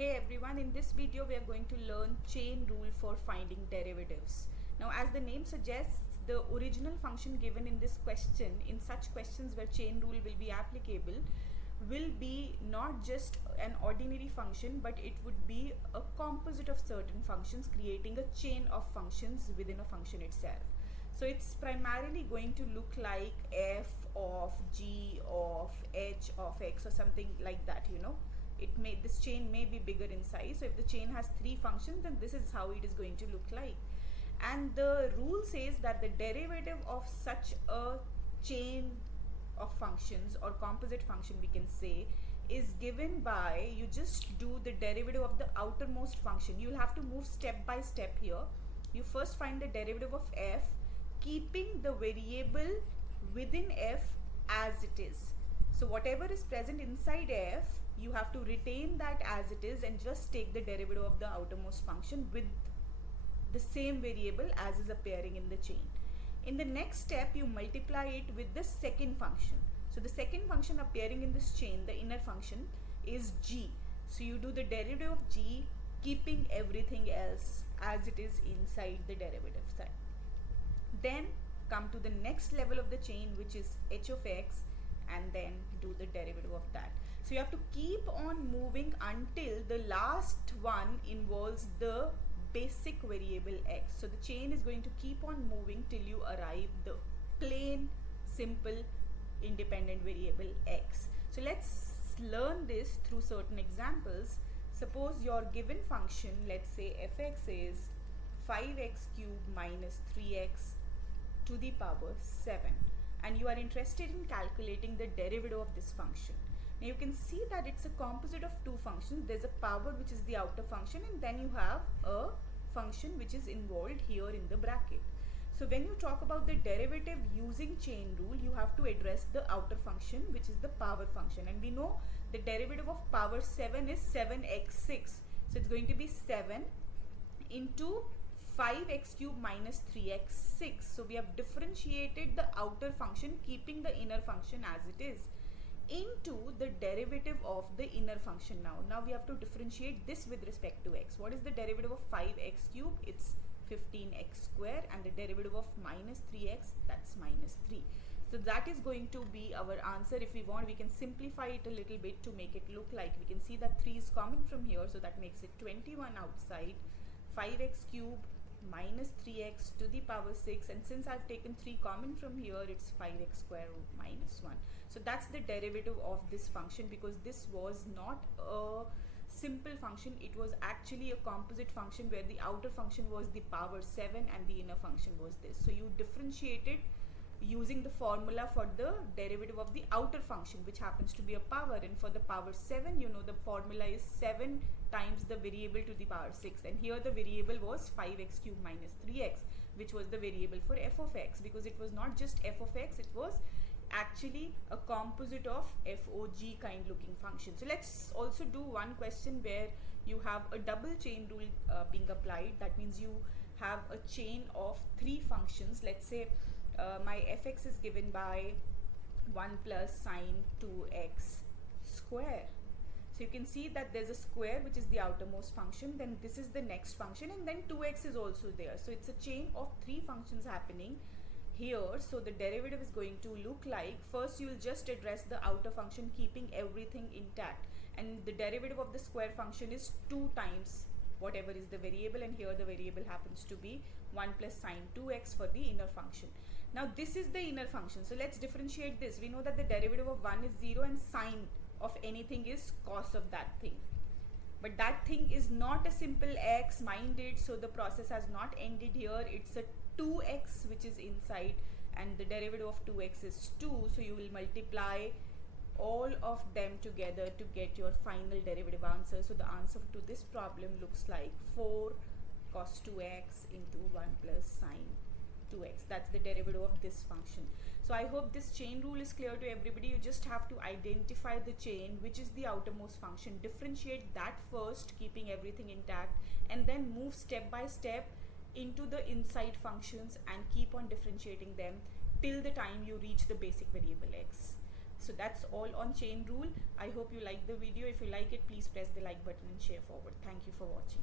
Hey everyone, in this video we are going to learn chain rule for finding derivatives. Now as the name suggests, the original function given in this question, in such questions where chain rule will be applicable, will be not just an ordinary function, but it would be a composite of certain functions, creating a chain of functions within a function itself. So it's primarily going to look like f of g of h of x or something like that, this chain may be bigger in size. So if the chain has three functions, then this is how it is going to look like. And the rule says that the derivative of such a chain of functions, or composite function we can say, is given by, you just do the derivative of the outermost function. You'll have to move step by step here. You first find the derivative of f, keeping the variable within f as it is. So whatever is present inside f, you have to retain that as it is and just take the derivative of the outermost function with the same variable as is appearing in the chain. In the next step, you multiply it with the second function. So the second function appearing in this chain, the inner function, is g. So you do the derivative of g, keeping everything else as it is inside the derivative side. Then come to the next level of the chain, which is h of x, and then do the derivative of that. So you have to keep on moving until the last one involves the basic variable x. So the chain is going to keep on moving till you arrive the plain, simple, independent variable x. So let's learn this through certain examples. Suppose your given function, let's say fx is 5x cubed minus 3x to the power 7, and you are interested in calculating the derivative of this function. Now you can see that it's a composite of two functions. There's a power, which is the outer function, and then you have a function which is involved here in the bracket. So when you talk about the derivative using chain rule, you have to address the outer function, which is the power function, and we know the derivative of power 7 is 7x6. So it's going to be 7 into 5x cubed minus 3x6. So we have differentiated the outer function, keeping the inner function as it is, into the derivative of the inner function. Now we have to differentiate this with respect to x. What is the derivative of 5x cubed? It's 15x square, and the derivative of minus 3x, that's minus 3. So that is going to be our answer. If we want, we can simplify it a little bit to make it look like, we can see that 3 is common from here, so that makes it 21 outside. 5x cubed minus 3x to the power 6, and since I've taken 3 common from here, it's 5x square minus 1. So that's the derivative of this function, because this was not a simple function, it was actually a composite function where the outer function was the power 7 and the inner function was this. So you differentiated using the formula for the derivative of the outer function, which happens to be a power, and for the power 7, you know, the formula is 7 times the variable to the power 6, and here the variable was 5x cubed minus 3x, which was the variable for f of x, because it was not just f of x, it was actually a composite of FOG kind looking function. So let's also do one question where you have a double chain rule being applied. That means you have a chain of 3 functions. Let's say my fx is given by 1 plus sine 2x square. So you can see that there's a square, which is the outermost function, then this is the next function, and then 2x is also there. So it's a chain of 3 functions happening here. So the derivative is going to look like, first you will just address the outer function, keeping everything intact, and the derivative of the square function is 2 times whatever is the variable, and here the variable happens to be 1 plus sine 2x for the inner function. Now this is the inner function, so let's differentiate this. We know that the derivative of 1 is 0 and sine of anything is cos of that thing, but that thing is not a simple x, mind it. So the process has not ended here, it's a 2x which is inside, and the derivative of 2x is 2. So you will multiply all of them together to get your final derivative answer. So the answer to this problem looks like 4 cos 2x into 1 plus sine 2x. That's the derivative of this function. So I hope this chain rule is clear to everybody. You just have to identify the chain, which is the outermost function, differentiate that first, keeping everything intact, and then move step by step into the inside functions and keep on differentiating them till the time you reach the basic variable x. So that's all on chain rule. I hope you like the video. If you like it, please press the like button and share forward. Thank you for watching.